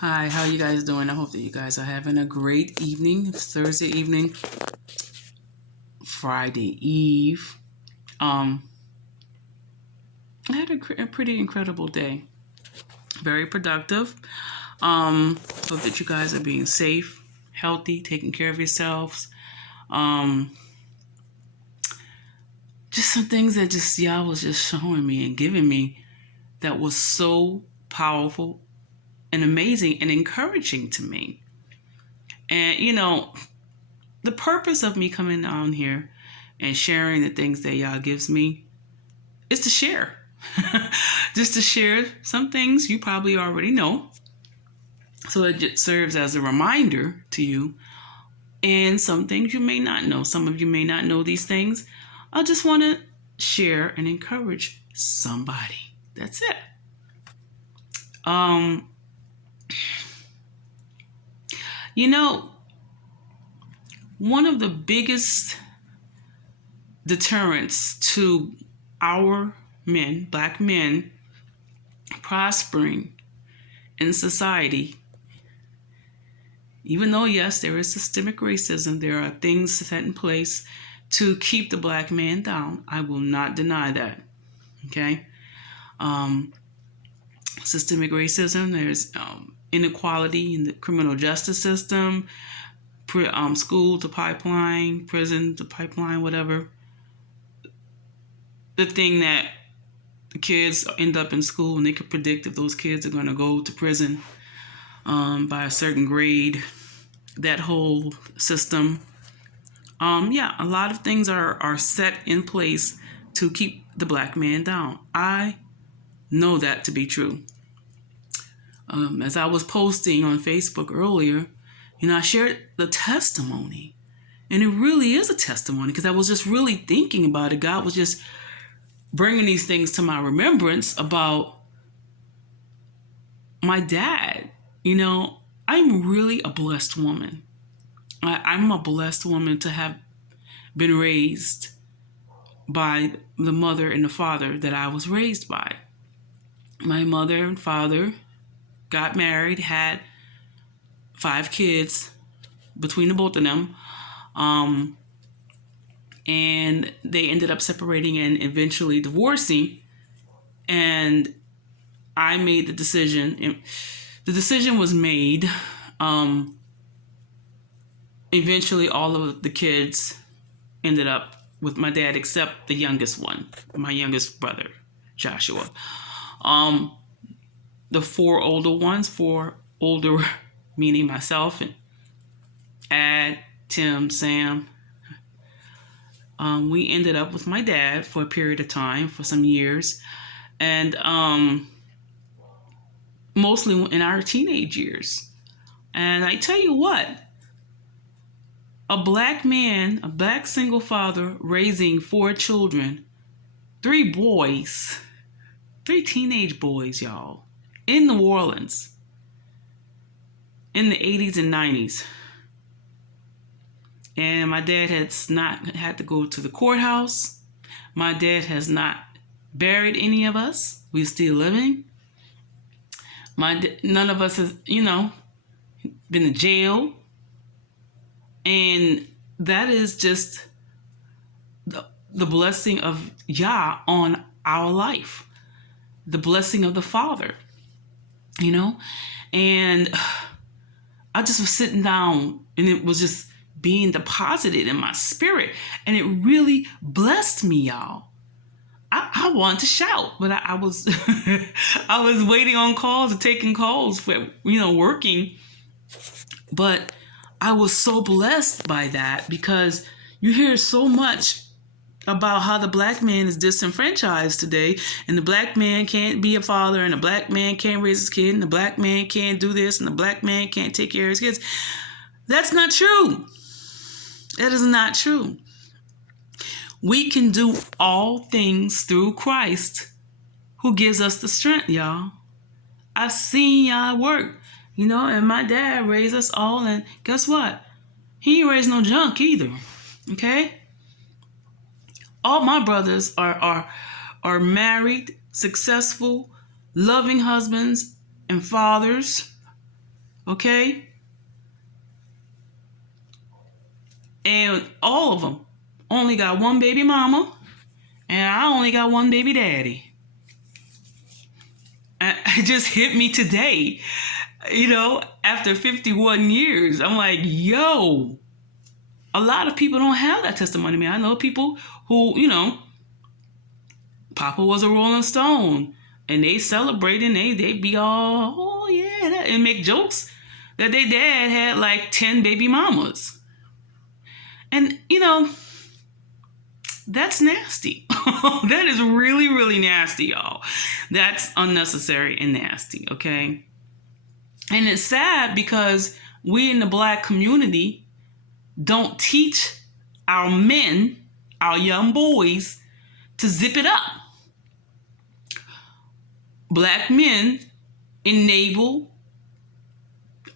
Hi, how you guys doing? I hope that you guys are having a great evening. It's Thursday evening, Friday Eve. I had a pretty incredible day. Very productive. Hope that you guys are being safe, healthy, taking care of yourselves. Um, just some things that Yah was just showing me and giving me that was so powerful and amazing and encouraging to me. And the purpose of me coming on here and sharing the things that Yah gives me is to share. Just to share some things you probably already know. So it just serves as a reminder to you. And some things you may not know. Some of you may not know these things. I just want to share and encourage somebody. That's it. One of the biggest deterrents to our men, black men, prospering in society, even though, yes, there is systemic racism, there are things set in place to keep the black man down. I will not deny that. Okay? Systemic racism, there's inequality in the criminal justice system, school to pipeline, prison to pipeline, whatever. The thing that the kids end up in school and they can predict if those kids are going to go to prison by a certain grade, that whole system. A lot of things are set in place to keep the black man down. I know that to be true. As I was posting on Facebook earlier, I shared the testimony. And it really is a testimony because I was just really thinking about it. God was just bringing these things to my remembrance about my dad. I'm really a blessed woman. I'm a blessed woman to have been raised by the mother and the father that I was raised by. My mother and father got married, had 5 kids between the both of them. And they ended up separating and eventually divorcing. And I made the decision. The decision was made. Eventually, all of the kids ended up with my dad, except the youngest one, my youngest brother, Joshua. The 4 older meaning myself and Ad, Tim, Sam. We ended up with my dad for a period of time, for some years, and mostly in our teenage years. And I tell you what, a black man, a black single father raising 4 children, 3 boys, 3 teenage boys, y'all, in New Orleans in the 80s and 90s. And my dad has not had to go to the courthouse. My dad has not buried any of us. We're still living. None of us has, been to jail. And that is just the blessing of Yah on our life. The blessing of the Father, And I just was sitting down and it was just being deposited in my spirit. And it really blessed me, y'all. I wanted to shout, but I was I was waiting on calls and taking calls for, working. But I was so blessed by that because you hear so much about how the black man is disenfranchised today, and the black man can't be a father, and the black man can't raise his kid, and the black man can't do this, and the black man can't take care of his kids. That's not true. That is not true. We can do all things through Christ who gives us the strength, y'all. I've seen y'all work, and my dad raised us all, and guess what? He ain't raised no junk either, okay? All my brothers are married, successful, loving husbands and fathers, Okay? And all of them only got one baby mama, and I only got one baby daddy. It just hit me today. After 51 years, I'm like, yo, a lot of people don't have that testimony. Man, I know people who, Papa was a Rolling Stone, and they celebrate and they be all, oh yeah, and make jokes that their dad had like 10 baby mamas. And, that's nasty. That is really, really nasty, y'all. That's unnecessary and nasty, okay? And it's sad because we in the Black community don't teach our men, our young boys, to zip it up. Black men enable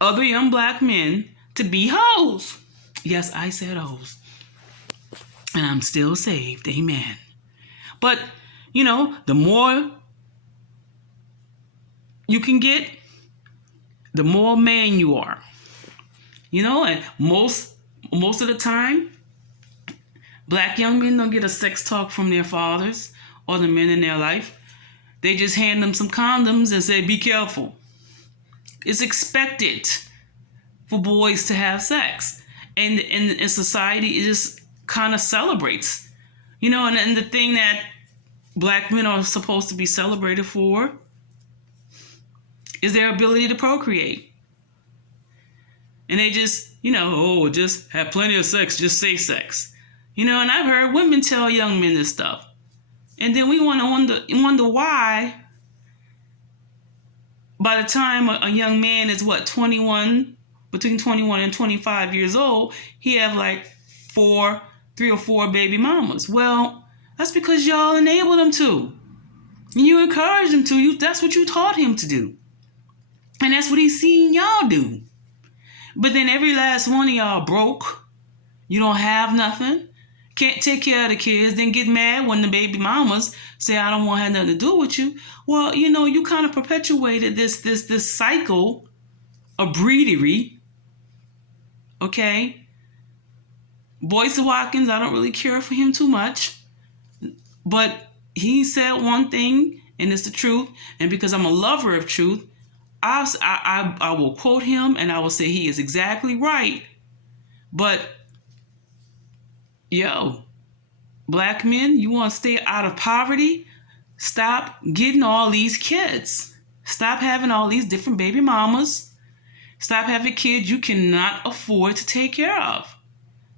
other young Black men to be hoes. Yes, I said hoes. And I'm still saved. Amen. But, the more you can get, the more man you are. And most of the time, Black young men don't get a sex talk from their fathers or the men in their life. They just hand them some condoms and say, be careful. It's expected for boys to have sex. And in society, it just kind of celebrates. And the thing that Black men are supposed to be celebrated for is their ability to procreate. And they just, just have plenty of sex, just say sex. And I've heard women tell young men this stuff. And then we want to wonder why by the time a young man is between 21 and 25 years old, he have like 3 or 4 baby mamas. Well, that's because y'all enabled him to. And you encouraged him to. That's what you taught him to do. And that's what he's seen y'all do. But then every last one of y'all broke. You don't have nothing. Can't take care of the kids. Then get mad when the baby mamas say, I don't want to have nothing to do with you. Well, you kind of perpetuated this cycle of breedery. Okay? Boyce Watkins, I don't really care for him too much. But he said one thing, and it's the truth. And because I'm a lover of truth, I will quote him, and I will say he is exactly right. But, Black men, you want to stay out of poverty? Stop getting all these kids. Stop having all these different baby mamas. Stop having kids you cannot afford to take care of.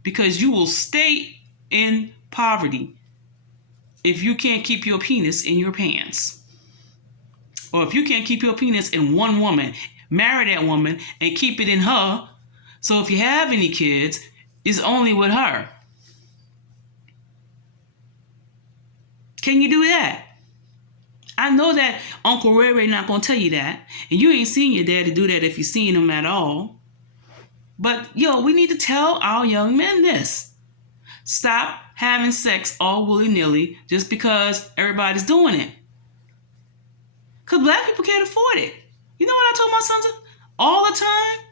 Because you will stay in poverty if you can't keep your penis in your pants. Or if you can't keep your penis in one woman, marry that woman and keep it in her. So if you have any kids, it's only with her. Can you do that? I know that Uncle Ray Ray not going to tell you that. And you ain't seen your daddy do that if you've seen him at all. But, we need to tell our young men this. Stop having sex all willy-nilly just because everybody's doing it. Because Black people can't afford it. You know what I told my sons all the time?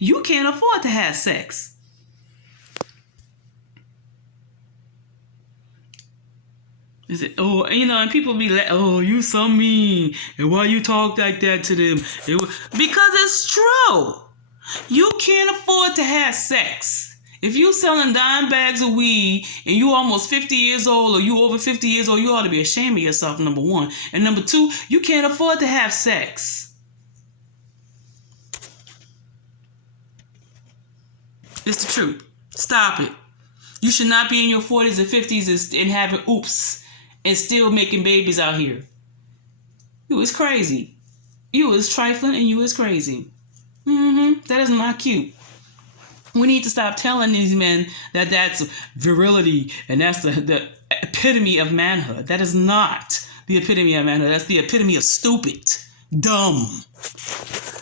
You can't afford to have sex. Is it? Oh, and people be like, oh, you so mean. And why you talk like that to them? Because it's true. You can't afford to have sex. If you selling dime bags of weed and you almost 50 years old or you over 50 years old, you ought to be ashamed of yourself, number one. And number two, you can't afford to have sex. It's the truth. Stop it. You should not be in your 40s and 50s and having oops and still making babies out here. You is crazy. You is trifling and you is crazy. That is not cute. We need to stop telling these men that that's virility and that's the epitome of manhood. That is not the epitome of manhood. That's the epitome of stupid, dumb.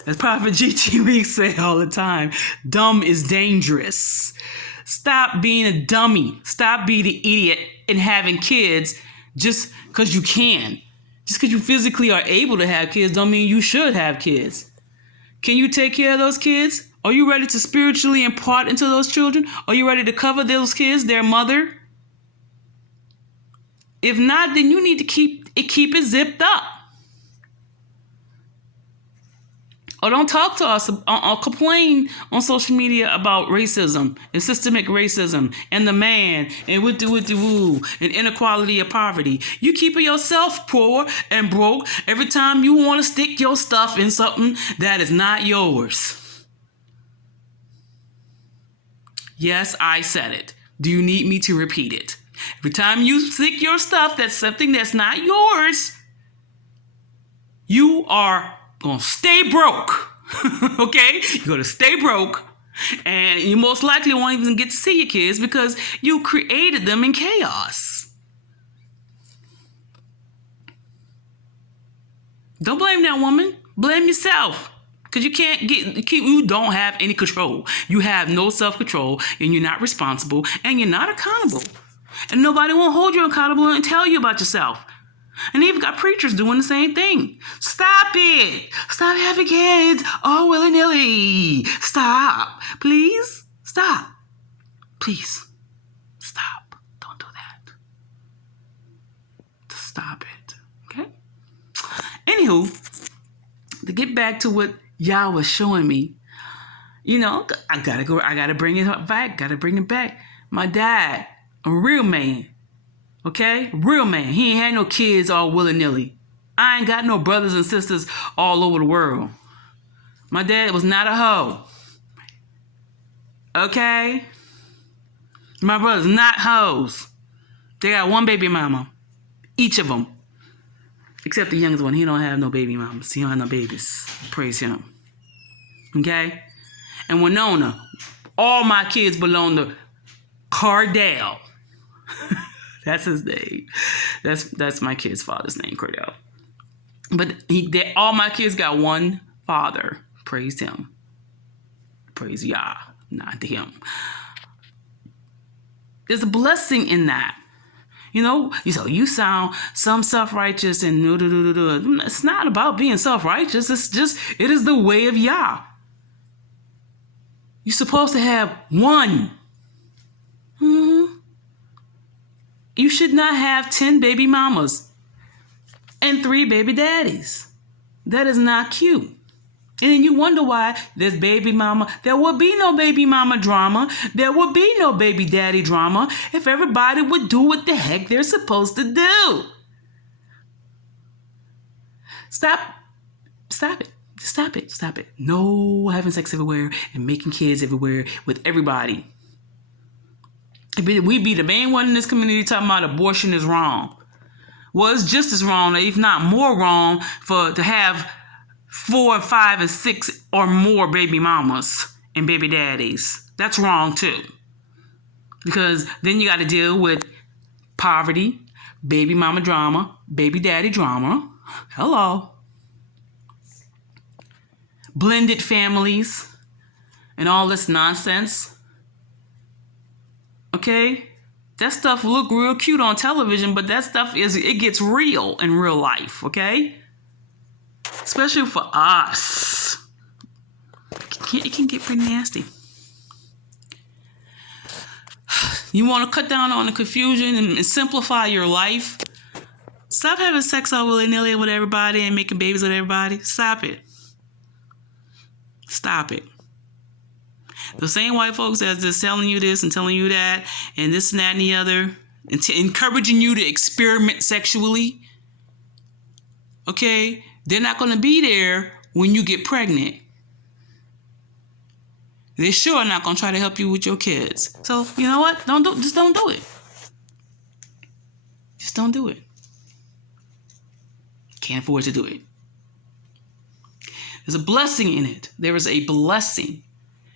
As Prophet G.T. Weeks say all the time, dumb is dangerous. Stop being a dummy. Stop being an idiot and having kids just because you can. Just because you physically are able to have kids don't mean you should have kids. Can you take care of those kids? Are you ready to spiritually impart into those children? Are you ready to cover those kids, their mother? If not, then you need to keep it zipped up. Or don't talk to us or complain on social media about racism and systemic racism and the man and with the woo and inequality of poverty. You keep yourself poor and broke every time you want to stick your stuff in something that is not yours. Yes, I said it. Do you need me to repeat it? Every time you stick your stuff that's something that's not yours, you are going to stay broke. Okay? You're going to stay broke. And you most likely won't even get to see your kids because you created them in chaos. Don't blame that woman. Blame yourself. Because you don't have any control. You have no self-control, and you're not responsible, and you're not accountable. And nobody won't hold you accountable and tell you about yourself. And even got preachers doing the same thing. Stop it. Stop having kids all willy-nilly. Stop. Please. Stop. Please. Stop. Don't do that. Just stop it. Okay? Anywho, to get back to what Yah was showing me, I gotta bring it back. My dad, a real man. Okay? Real man. He ain't had no kids all willy-nilly. I ain't got no brothers and sisters all over the world. My dad was not a hoe. Okay? My brothers not hoes. They got one baby mama. Each of them. Except the youngest one. He don't have no baby mamas. He don't have no babies. Praise him. Okay? And Winona, all my kids belong to Cardell. That's his name. That's my kid's father's name, Cordell. But all my kids got one father. Praise him. Praise Yah, not him. There's a blessing in that. You sound some self-righteous and it's not about being self-righteous. It is the way of Yah. You're supposed to have one. You should not have 10 baby mamas and 3 baby daddies. That is not cute. And then you wonder why there's baby mama. There would be no baby mama drama. There would be no baby daddy drama if everybody would do what the heck they're supposed to do. Stop it. Stop it. No having sex everywhere and making kids everywhere with everybody. We be the main one in this community talking about abortion is wrong. Well, it's just as wrong, if not more wrong, to have 4, 5, and 6 or more baby mamas and baby daddies. That's wrong too. Because then you got to deal with poverty, baby mama drama, baby daddy drama. Hello. Blended families and all this nonsense. Okay? That stuff look real cute on television, but that stuff it gets real in real life, okay? Especially for us. It can get pretty nasty. You want to cut down on the confusion and simplify your life? Stop having sex all willy-nilly with everybody and making babies with everybody. Stop it. Stop it. The same white folks that's just telling you this and telling you that and this and that and the other and encouraging you to experiment sexually, okay, they're not going to be there when you get pregnant. They sure are not going to try to help you with your kids. So, you know what? Just don't do it. Just don't do it. Can't afford to do it. There's a blessing in it. There is a blessing.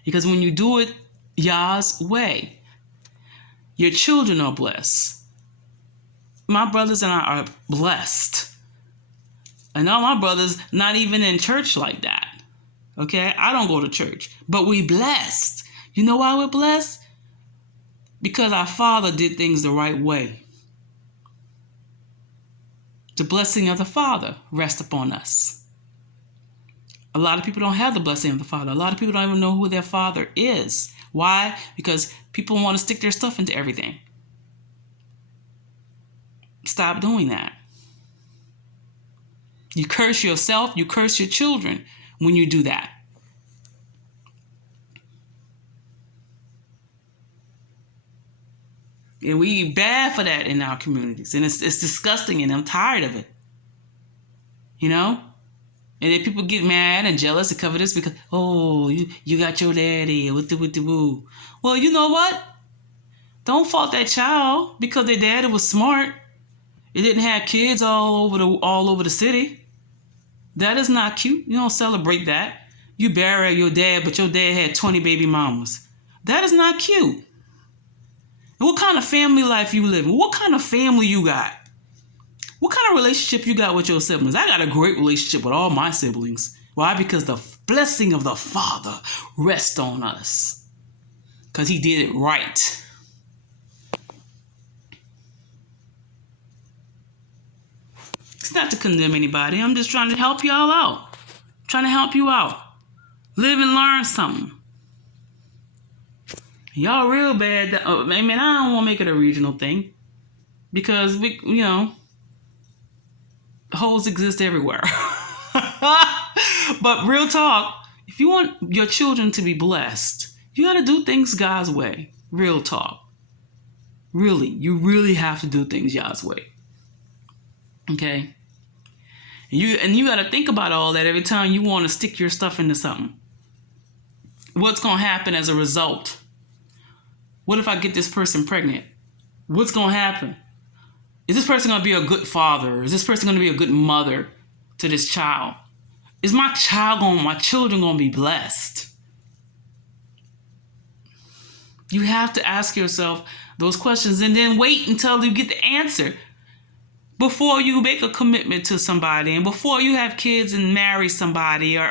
Because when you do it Yah's way, your children are blessed. My brothers and I are blessed. And all my brothers not even in church like that. Okay? I don't go to church. But we blessed. You know why we're blessed? Because our Father did things the right way. The blessing of the Father rests upon us. A lot of people don't have the blessing of the Father. A lot of people don't even know who their Father is. Why? Because people want to stick their stuff into everything. Stop doing that. You curse yourself, you curse your children when you do that. And we bad for that in our communities. And it's disgusting, and I'm tired of it. You know? And then people get mad and jealous and cover this because, oh, you got your daddy, with the woo. Well, you know what? Don't fault that child because their daddy was smart. It didn't have kids all over the city. That is not cute. You don't celebrate that. You bury your dad, but your dad had 20 baby mamas. That is not cute. And what kind of family life you living? What kind of family you got? What kind of relationship you got with your siblings? I got a great relationship with all my siblings. Why? Because the blessing of the Father rests on us. Because he did it right. It's not to condemn anybody. I'm just trying to help y'all out. I'm trying to help you out. Live and learn something. Y'all real bad. I mean, I don't want to make it a regional thing. Because, holes exist everywhere. But real talk, if you want your children to be blessed, you got to do things God's way. Real talk. Really, you really have to do things God's way. Okay? And you got to think about all that every time you want to stick your stuff into something. What's going to happen as a result? What if I get this person pregnant? What's going to happen? Is this person going to be a good father? Is this person going to be a good mother to this child? Is my children going to be blessed? You have to ask yourself those questions and then wait until you get the answer before you make a commitment to somebody and before you have kids and marry somebody or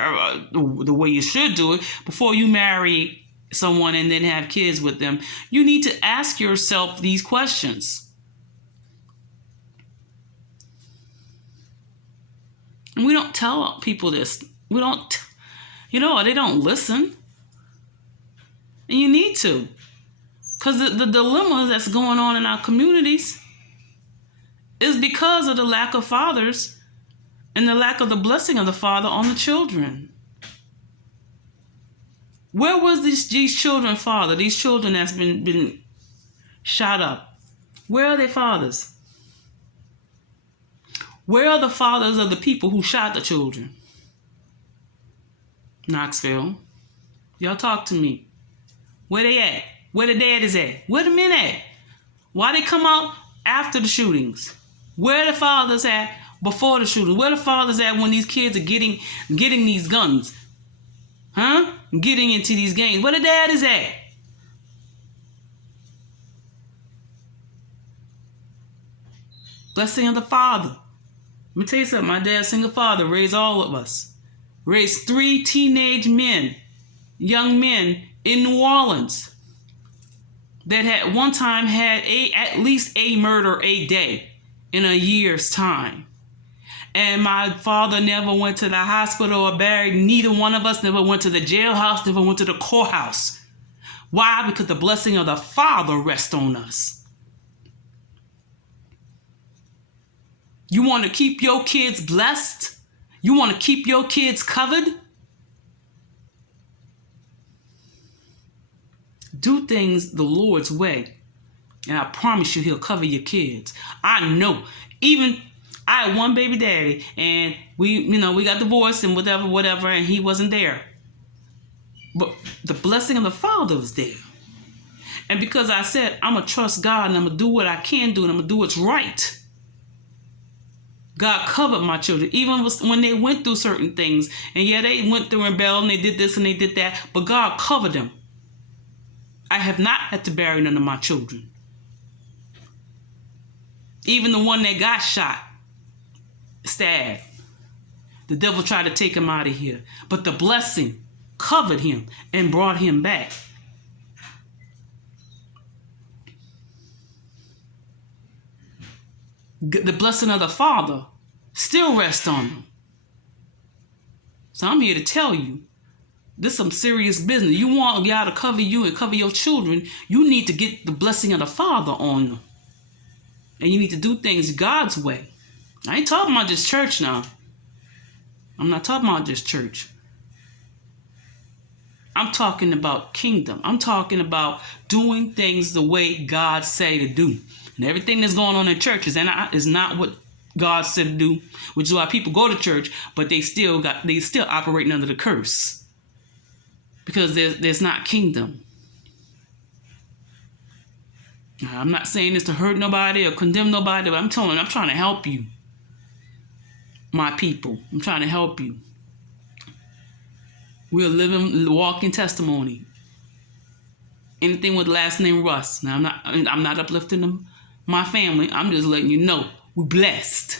the way you should do it, before you marry someone and then have kids with them. You need to ask yourself these questions. And we don't tell people this. We don't, they don't listen. And you need to. Because the dilemma that's going on in our communities is because of the lack of fathers and the lack of the blessing of the Father on the children. Where was these children father? These children that's been shot up. Where are their fathers? Where are the fathers of the people who shot the children? Knoxville. Y'all talk to me. Where they at? Where the daddies at? Where the men at? Why they come out after the shootings? Where the fathers at before the shootings? Where the fathers at when these kids are getting these guns? Huh? Getting into these games. Where the daddies at? Blessing of the Father. Let me tell you something. My dad's single father raised all of us. Raised 3 teenage men, young men in New Orleans that had one time had at least a murder a day in a year's time. And my father never went to the hospital or buried. Neither one of us never went to the jailhouse, never went to the courthouse. Why? Because the blessing of the Father rests on us. You want to keep your kids blessed? You want to keep your kids covered? Do things the Lord's way. And I promise you, he'll cover your kids. I know. Even I had one baby daddy and we got divorced and whatever, and he wasn't there. But the blessing of the Father was there. And because I said, I'm going to trust God and I'm going to do what I can do and I'm going to do what's right. God covered my children, even when they went through certain things. And yeah, they went through and rebelled and they did this and they did that. But God covered them. I have not had to bury none of my children. Even the one that got shot, stabbed. The devil tried to take him out of here. But the blessing covered him and brought him back. The blessing of the Father still rests on them. So I'm here to tell you, this is some serious business. You want God to cover you and cover your children, you need to get the blessing of the Father on them. And you need to do things God's way. I ain't talking about just church now. I'm not talking about just church. I'm talking about kingdom. I'm talking about doing things the way God say to do. And everything that's going on in churches is not what God said to do, which is why people go to church, but they still operating under the curse. Because there's not kingdom. Now, I'm not saying this to hurt nobody or condemn nobody, but I'm telling you, I'm trying to help you. My people. I'm trying to help you. We're a living, walking testimony. Anything with the last name Russ. Now I'm not uplifting them, my family. I'm just letting you know we're blessed.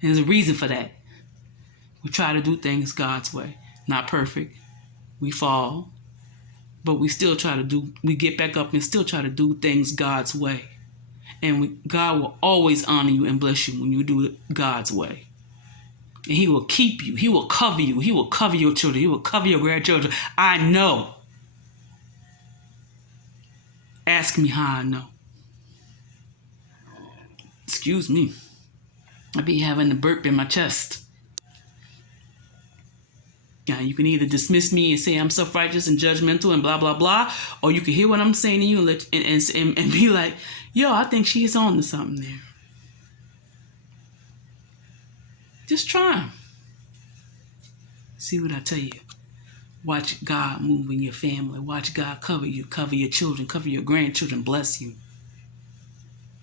And there's a reason for that. We try to do things God's way. Not perfect. We fall. But we still we get back up and still try to do things God's way. And God will always honor you and bless you when you do it God's way. And He will keep you. He will cover you. He will cover your children. He will cover your grandchildren. I know. Ask me how I know. Excuse me. I be having a burp in my chest. Yeah, you can either dismiss me and say I'm self-righteous and judgmental and blah, blah, blah. Or you can hear what I'm saying to you and be like, yo, I think she's on to something there. Just try them. See what I tell you. Watch God move in your family. Watch God cover you, cover your children, cover your grandchildren, bless you.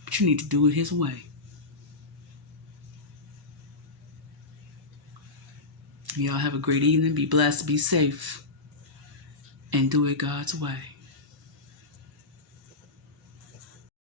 But you need to do it His way. Y'all have a great evening. Be blessed, be safe, and do it God's way.